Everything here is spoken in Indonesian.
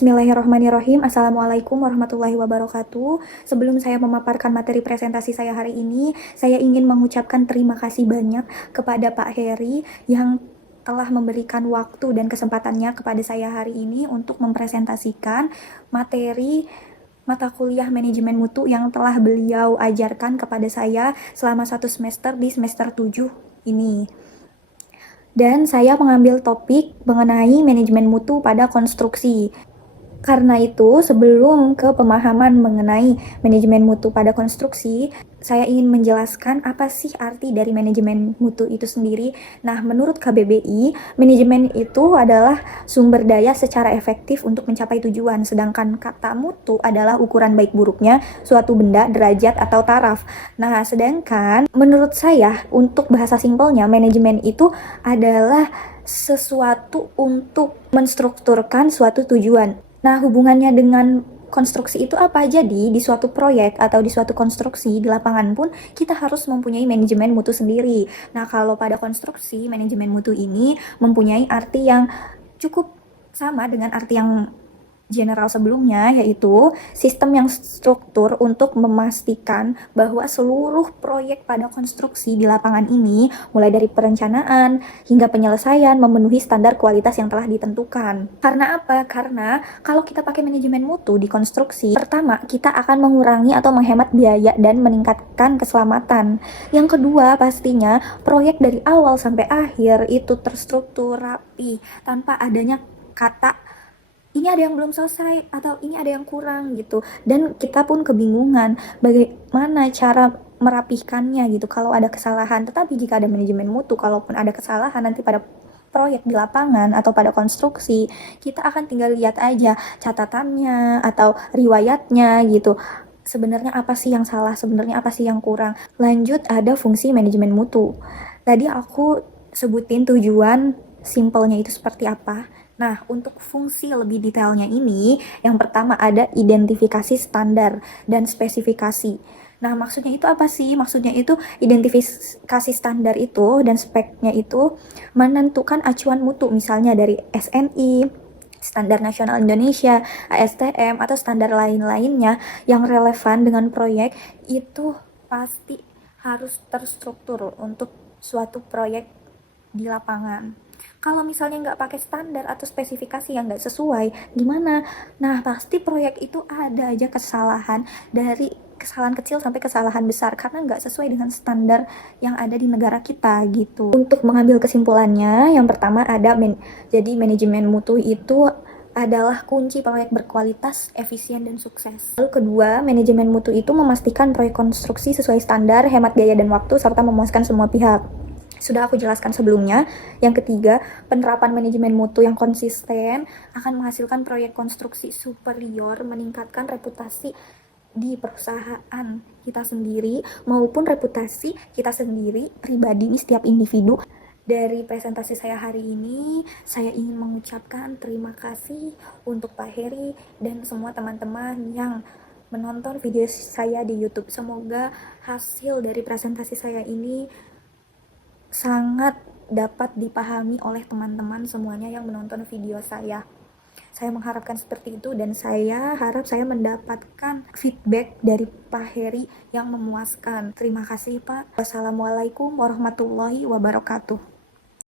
Bismillahirrahmanirrahim. Assalamualaikum warahmatullahi wabarakatuh. Sebelum saya memaparkan materi presentasi saya hari ini, saya ingin mengucapkan terima kasih banyak kepada Pak Heri yang telah memberikan waktu dan kesempatannya kepada saya hari ini untuk mempresentasikan materi mata kuliah manajemen mutu yang telah beliau ajarkan kepada saya selama 1 semester di semester 7 ini. Dan saya mengambil topik mengenai manajemen mutu pada konstruksi. Karena itu, sebelum ke pemahaman mengenai manajemen mutu pada konstruksi, saya ingin menjelaskan apa sih arti dari manajemen mutu itu sendiri. Nah, menurut KBBI, manajemen itu adalah sumber daya secara efektif untuk mencapai tujuan, sedangkan kata mutu adalah ukuran baik buruknya suatu benda, derajat, atau taraf. Nah, sedangkan menurut saya, untuk bahasa simpelnya, manajemen itu adalah sesuatu untuk menstrukturkan suatu tujuan. Nah, hubungannya dengan konstruksi itu apa? Jadi, di suatu proyek atau di suatu konstruksi di lapangan pun kita harus mempunyai manajemen mutu sendiri. Nah, kalau pada konstruksi, manajemen mutu ini mempunyai arti yang cukup sama dengan arti yang general sebelumnya, yaitu sistem yang struktur untuk memastikan bahwa seluruh proyek pada konstruksi di lapangan ini, mulai dari perencanaan hingga penyelesaian, memenuhi standar kualitas yang telah ditentukan. Karena apa? Karena kalau kita pakai manajemen mutu di konstruksi, pertama, kita akan mengurangi atau menghemat biaya dan meningkatkan keselamatan. Yang kedua, pastinya proyek dari awal sampai akhir itu terstruktur rapi tanpa adanya kata ini ada yang belum selesai atau ini ada yang kurang gitu, dan kita pun kebingungan bagaimana cara merapihkannya gitu kalau ada kesalahan. Tetapi jika ada manajemen mutu, kalaupun ada kesalahan nanti pada proyek di lapangan atau pada konstruksi, kita akan tinggal lihat aja catatannya atau riwayatnya gitu, sebenarnya apa sih yang salah, sebenarnya apa sih yang kurang. Lanjut, ada fungsi manajemen mutu. Tadi aku sebutin tujuan simpelnya itu seperti apa. Nah, untuk fungsi lebih detailnya ini, yang pertama ada identifikasi standar dan spesifikasi. Nah, maksudnya itu apa sih? Maksudnya itu identifikasi standar itu dan speknya itu menentukan acuan mutu, misalnya dari SNI, Standar Nasional Indonesia, ASTM, atau standar lain-lainnya yang relevan dengan proyek itu pasti harus terstruktur untuk suatu proyek di lapangan. Kalau misalnya nggak pakai standar atau spesifikasi yang nggak sesuai, gimana? Nah, pasti proyek itu ada aja kesalahan, dari kesalahan kecil sampai kesalahan besar, karena nggak sesuai dengan standar yang ada di negara kita gitu. Untuk mengambil kesimpulannya, yang pertama ada jadi manajemen mutu itu adalah kunci proyek berkualitas, efisien, dan sukses. Lalu kedua, manajemen mutu itu memastikan proyek konstruksi sesuai standar, hemat biaya dan waktu, serta memuaskan semua pihak. Sudah aku jelaskan sebelumnya. Yang ketiga, penerapan manajemen mutu yang konsisten akan menghasilkan proyek konstruksi superior, meningkatkan reputasi di perusahaan kita sendiri maupun reputasi kita sendiri pribadi nih, setiap individu. Dari presentasi saya hari ini, saya ingin mengucapkan terima kasih untuk Pak Heri dan semua teman-teman yang menonton video saya di YouTube. Semoga hasil dari presentasi saya ini sangat dapat dipahami oleh teman-teman semuanya yang menonton video saya. Saya mengharapkan seperti itu, dan saya harap saya mendapatkan feedback dari Pak Heri yang memuaskan. Terima kasih, Pak. Wassalamualaikum warahmatullahi wabarakatuh.